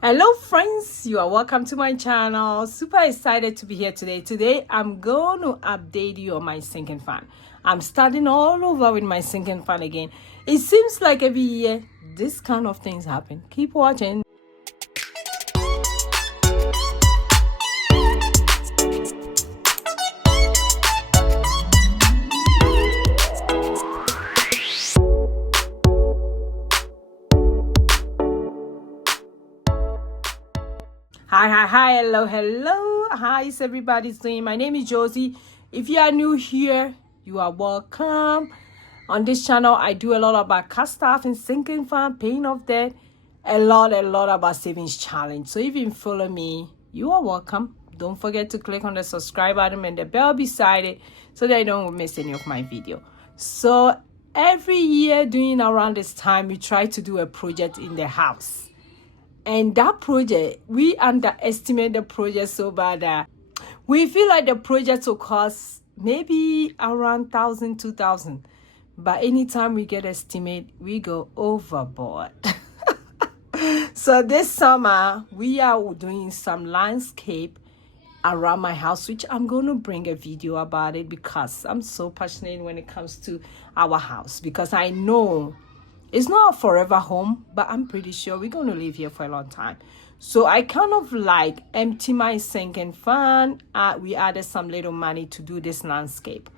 Hello friends, you are welcome to my channel. Super excited to be here today. Today I'm going to update you on my sinking fan. I'm starting all over with my sinking fan again. It seems like every year this kind of things happen. Keep watching. Hi, hello. How is everybody doing? My name is Josie. If you are new here, you are welcome. On this channel, I do a lot about car stuff and sinking fund, paying off debt, a lot about savings challenge. So if you follow me, you are welcome. Don't forget to click on the subscribe button and the bell beside it so that you don't miss any of my video. So every year during around this time, we try to do a project in the house. And that project, we underestimate the project so bad that we feel like the project will cost maybe around 1,000, 2,000. But anytime we get estimate, we go overboard. So this summer, we are doing some landscape around my house, which I'm going to bring a video about it because I'm so passionate when it comes to our house. Because I know it's not a forever home, but I'm pretty sure we're going to live here for a long time. So I kind of like empty my sinking fund. We added some little money to do this landscape.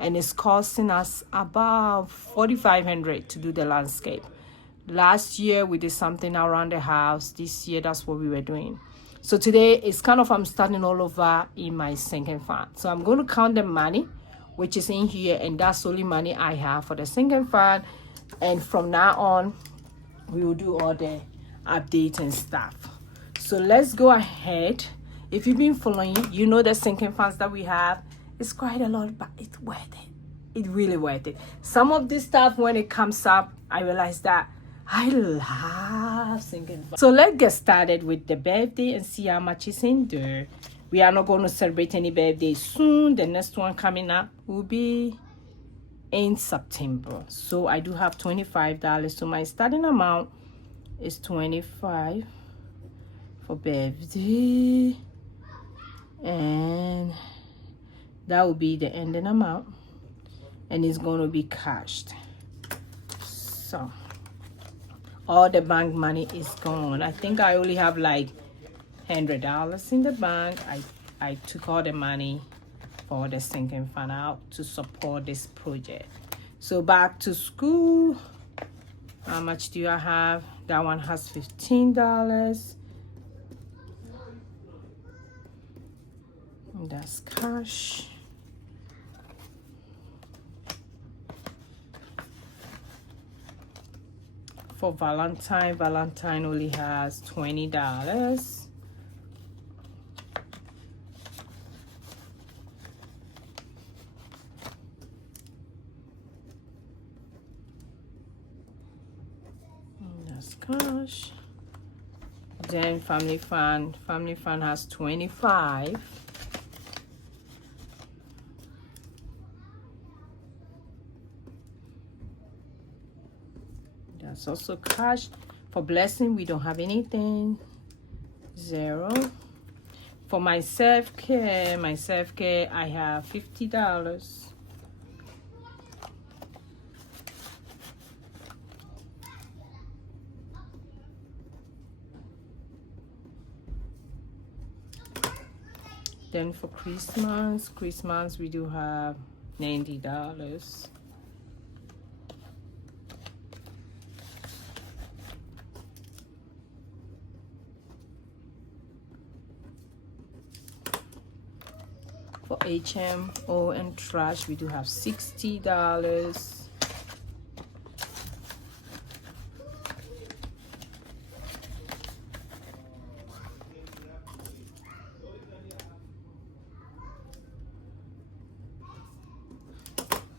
And it's costing us about $4,500 to do the landscape. Last year, we did something around the house. This year, that's what we were doing. So today, it's kind of I'm starting all over in my sinking fund. So I'm going to count the money, which is in here. And that's only money I have for the sinking fund. And from now on, we will do all the updates and stuff. So let's go ahead. If you've been following, you know the sinking funds that we have. It's quite a lot, but it's worth it. It's really worth it. Some of this stuff, when it comes up, I realize that I love sinking funds. So let's get started with the birthday and see how much is in there. We are not going to celebrate any birthday soon. The next one coming up will be in September. So I do have $25. So my starting amount is $25 for birthday, and that will be the ending amount, and it's going to be cashed. So all the bank money is gone. I think I only have like $100 in the bank. I took all the money for the sinking fund out to support this project. So back to school, how much do I have? That one has $15. And that's cash. For Valentine only has $20. Cash. Then family fund has 25. That's also cash. For blessing, we don't have anything. 0. For my self-care, I have $50. Then for Christmas we do have $90. For HMO and trash we do have $60.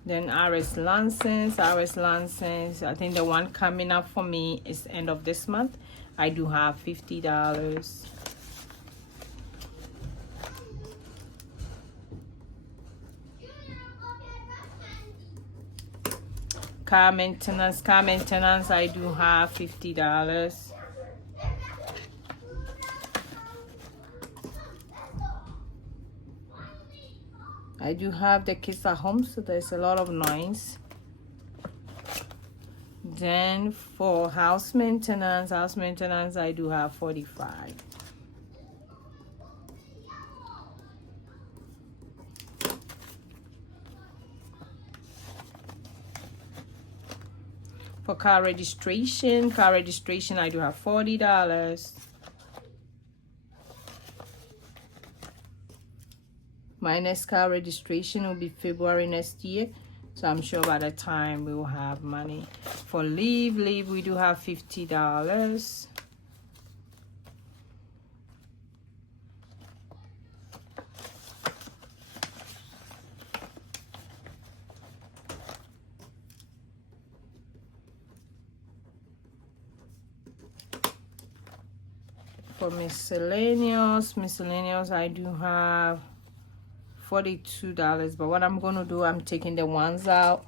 Then RS license, I think the one coming up for me is end of this month. I do have $50. Car maintenance, I do have $50. I do have the kids at home, so there's a lot of noise. Then for house maintenance, I do have 45. For car registration, I do have $40. My next car registration will be February next year, so I'm sure by the time we will have money. For leave we do have $50. For miscellaneous, I do have $42. But what I'm gonna do, I'm taking the ones out.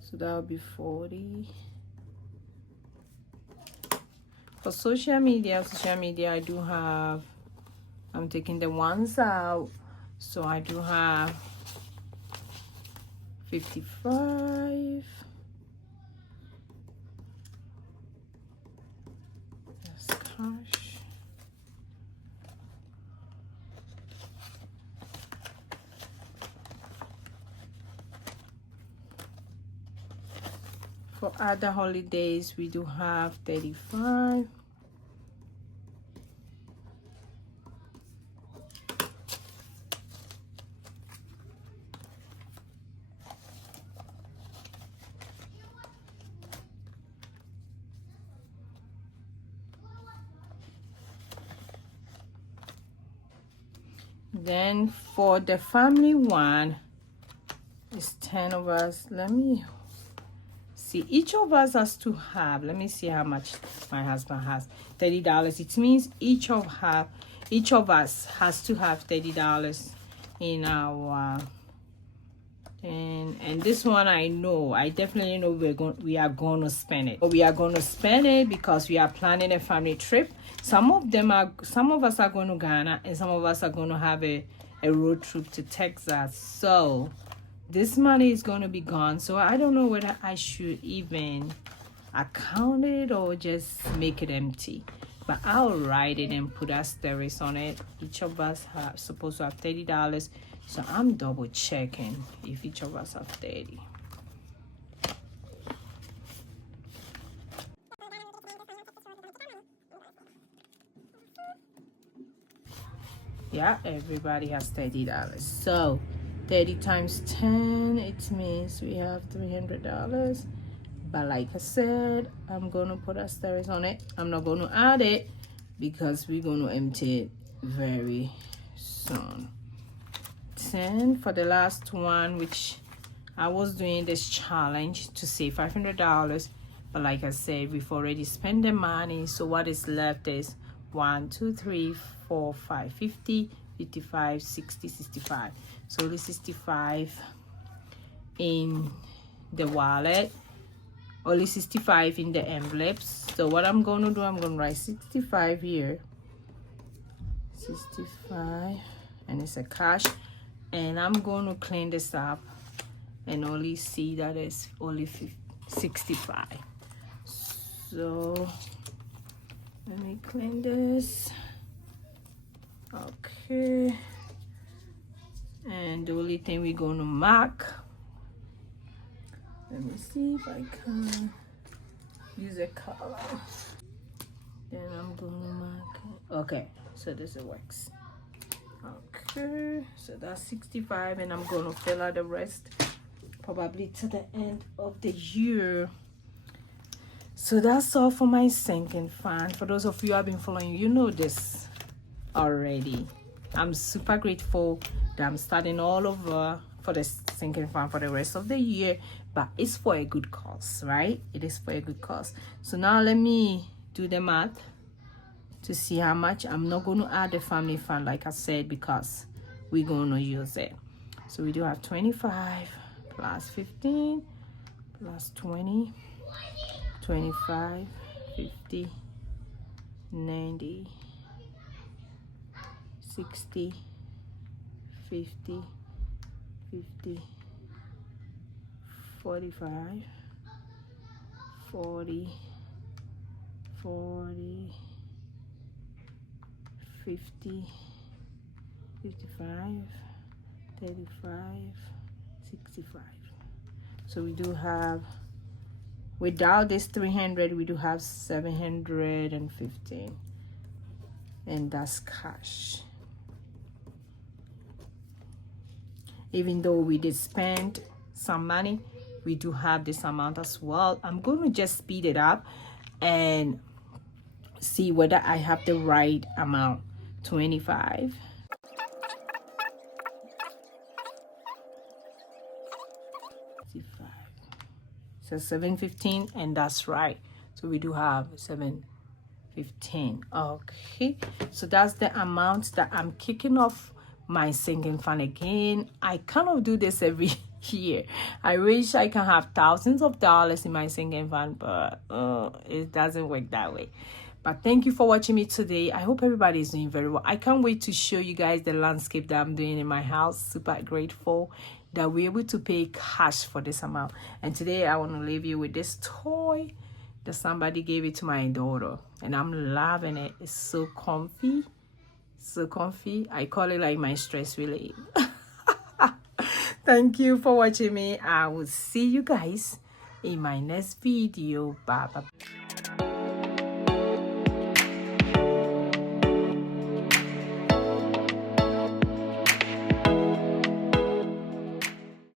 So that'll be 40. For social media, I do have, I'm taking the ones out. So I do have 55. That's cash. For other holidays, we do have 35. Then for the family one, it's 10 of us. Let me see, each of us has to have, let me see how much my husband has. $30. It means each of us has to have $30 in our and this one I definitely know we are going to spend it. We are going to spend it because we are planning a family trip. Some of us are going to Ghana, and some of us are going to have a road trip to Texas. So this money is going to be gone. So I don't know whether I should even account it or just make it empty. But I'll write it and put asterisks on it. Each of us are supposed to have $30. So I'm double checking if each of us have 30. Yeah, everybody has $30. So 30 times 10, it means we have $300. But like I said, I'm gonna put asterisk on it. I'm not gonna add it because we're gonna empty it very soon. 10 for the last one, which I was doing this challenge to save $500, but like I said, we've already spent the money. So what is left is 1 2 3 4 5 50 55 60 65. So only 65 in the wallet, only 65 in the envelopes. So what I'm gonna do, I'm gonna write 65 here, 65, and it's a cash. And I'm going to clean this up and only see that it's only 65. So let me clean this. Okay. And the only thing we're going to mark, let me see if I can use a color. Then I'm going to mark it. Okay, so this works. Okay, so that's 65, and I'm gonna fill out the rest probably to the end of the year. So that's all for my sinking fund. For those of you who have been following, you know this already. I'm super grateful that I'm starting all over for the sinking fund for the rest of the year, but it's for a good cause, right? It is for a good cause. So now let me do the math to see how much. I'm not going to add the family fund like I said because we're going to use it. So we do have 25 plus 15 plus 20, 25, 50, 90, 60, 50, 50, 45, 40, 40, 50, 55, 35, 65. So we do have, without this 300, we do have 715, and that's cash. Even though we did spend some money, we do have this amount as well. I'm going to just speed it up and see whether I have the right amount. 25, 65. So 715, and that's right. So we do have 715. Okay, so that's the amount that I'm kicking off my sinking fund again. I kind of do this every year. I wish I can have thousands of dollars in my sinking fund, but it doesn't work that way. But thank you for watching me today. I hope everybody is doing very well. I can't wait to show you guys the landscape that I'm doing in my house. Super grateful that we're able to pay cash for this amount. And today I want to leave you with this toy that somebody gave it to my daughter, and I'm loving it. It's so comfy, so comfy. I call it like my stress relief. Thank you for watching me. I will see you guys in my next video. Bye bye.